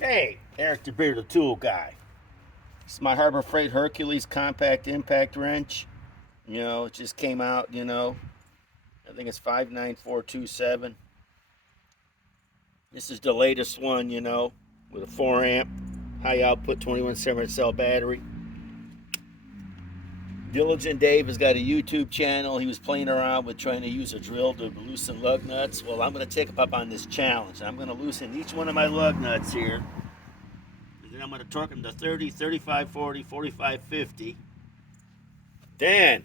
Hey, Eric the Bearded Tool Guy. It's my Harbor Freight Hercules compact impact wrench. It just came out, I think it's 59427. This is the latest one, with a 4 amp, high output 21 cell battery. Diligent Dave has got a YouTube channel. He was playing around with trying to use a drill to loosen lug nuts. Well, I'm going to take him up on this challenge. I'm going to loosen each one of my lug nuts here. And then I'm going to torque them to 30, 35, 40, 45, 50. Then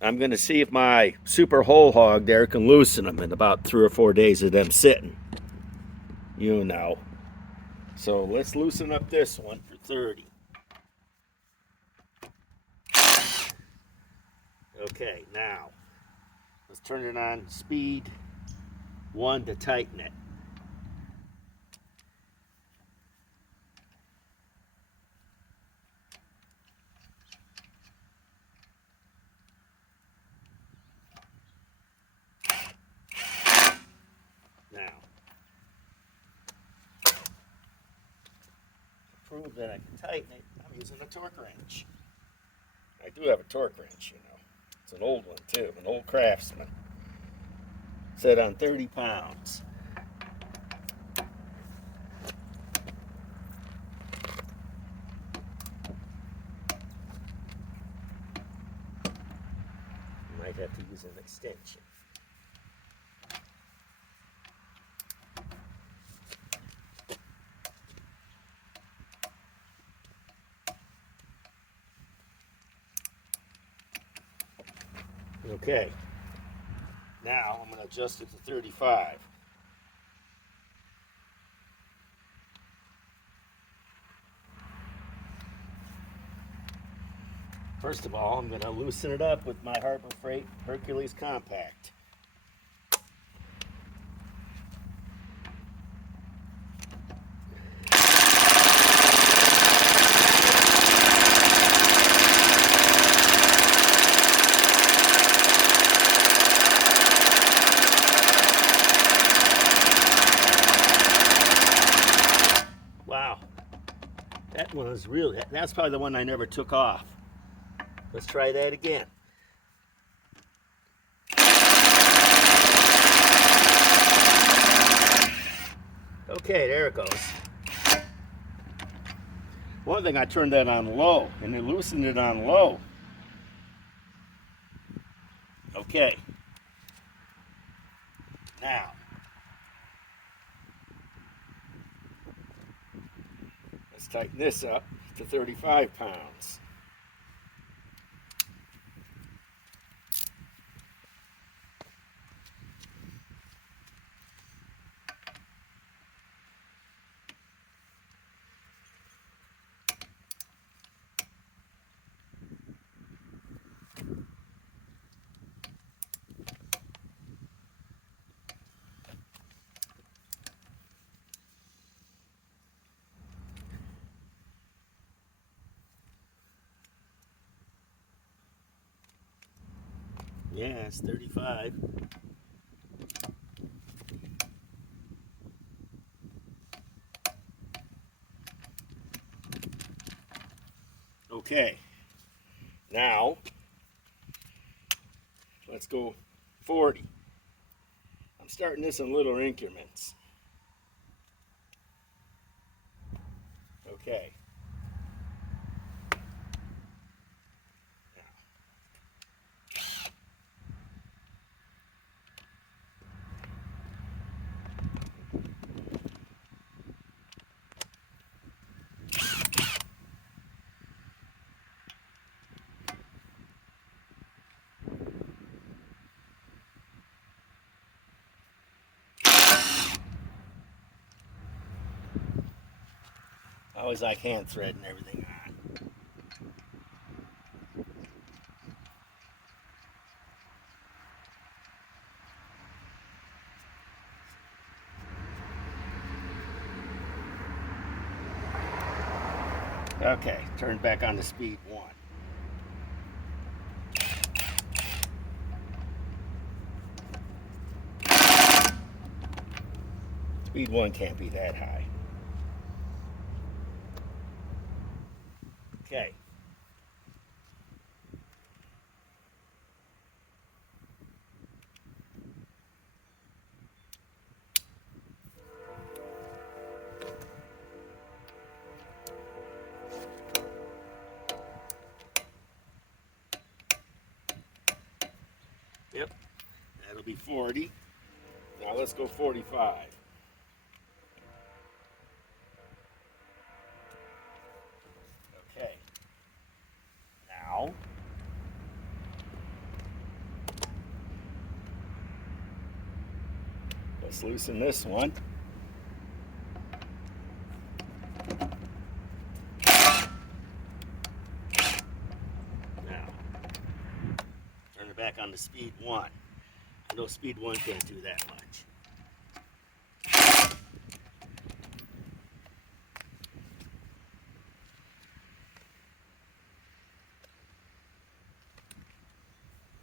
I'm going to see if my Super Hole Hogg there can loosen them in about 3 or 4 days of them sitting. So let's loosen up this one for 30. Okay, now let's turn it on speed 1 to tighten it. Now, to prove that I can tighten it, I'm using a torque wrench. I do have a torque wrench, It's an old one too, an old Craftsman. Set on 30 pounds. Might have to use an extension. Okay, now I'm going to adjust it to 35. First of all, I'm going to loosen it up with my Harbor Freight Hercules Compact. Wow, that one is really, that's probably the one I never took off. Let's try that again. Okay, there it goes. One thing, I turned that on low, and it loosened it on low. Okay. Now, let's tighten this up to 35 pounds. Yeah, it's 35. Okay, now let's go 40. I'm starting this in little increments. Okay. I always like hand thread and everything on. Okay, turn back on to speed 1. Speed 1 can't be that high. Okay. Yep, that'll be 40. Now let's go 45. Okay. Now, let's loosen this one. Now, turn it back on to speed 1. I know speed 1 can't do that much.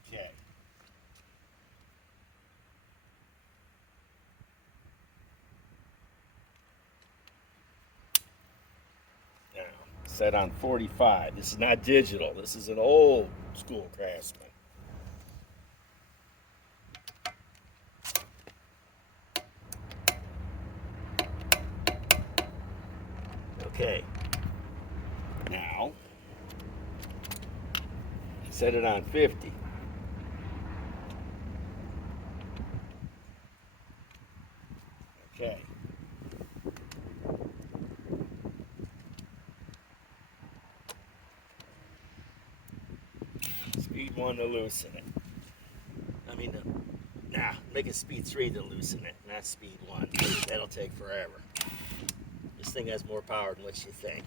Okay. Now, set on 45. This is not digital. This is an old school Craftsman. Okay. Now, set it on 50. Okay. Speed 1 to loosen it. Make it speed 3 to loosen it, not speed 1. That'll take forever. This thing has more power than what you think.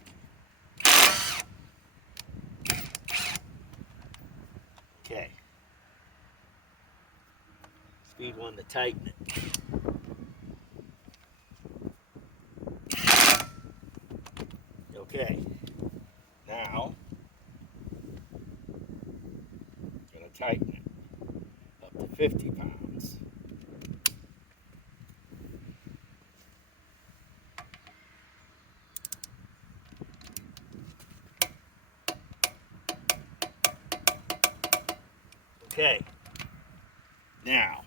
Okay. Speed 1 to tighten it. Okay. Now, I'm going to tighten it up to 50 pounds. Okay. Now,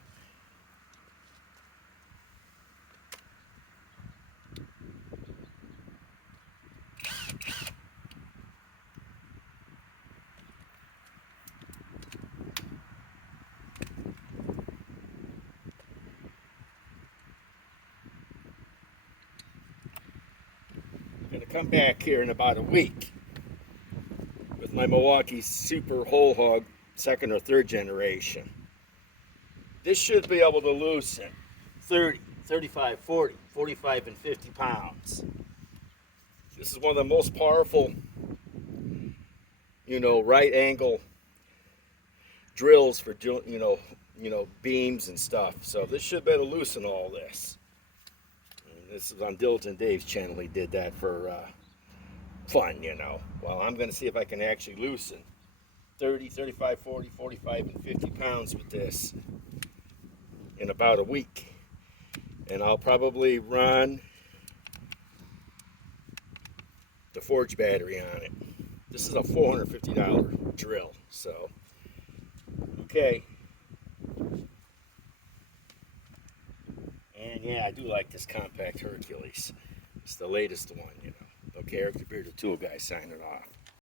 I'm going to come back here in about a week with my Milwaukee Super Hole Hogg 2nd or 3rd generation. This should be able to loosen 30, 35, 40, 45, and 50 pounds. This is one of the most powerful, right angle drills for, beams and stuff. So this should be able to loosen all this. And this is on Diligent Dave's channel. He did that for fun, Well, I'm going to see if I can actually loosen 30, 35, 40, 45, and 50 pounds with this in about a week. And I'll probably run the forge battery on it. This is a $450 drill, so okay. And yeah, I do like this compact Hercules. It's the latest one, Okay, Eric the Bearded Tool Guy signing off.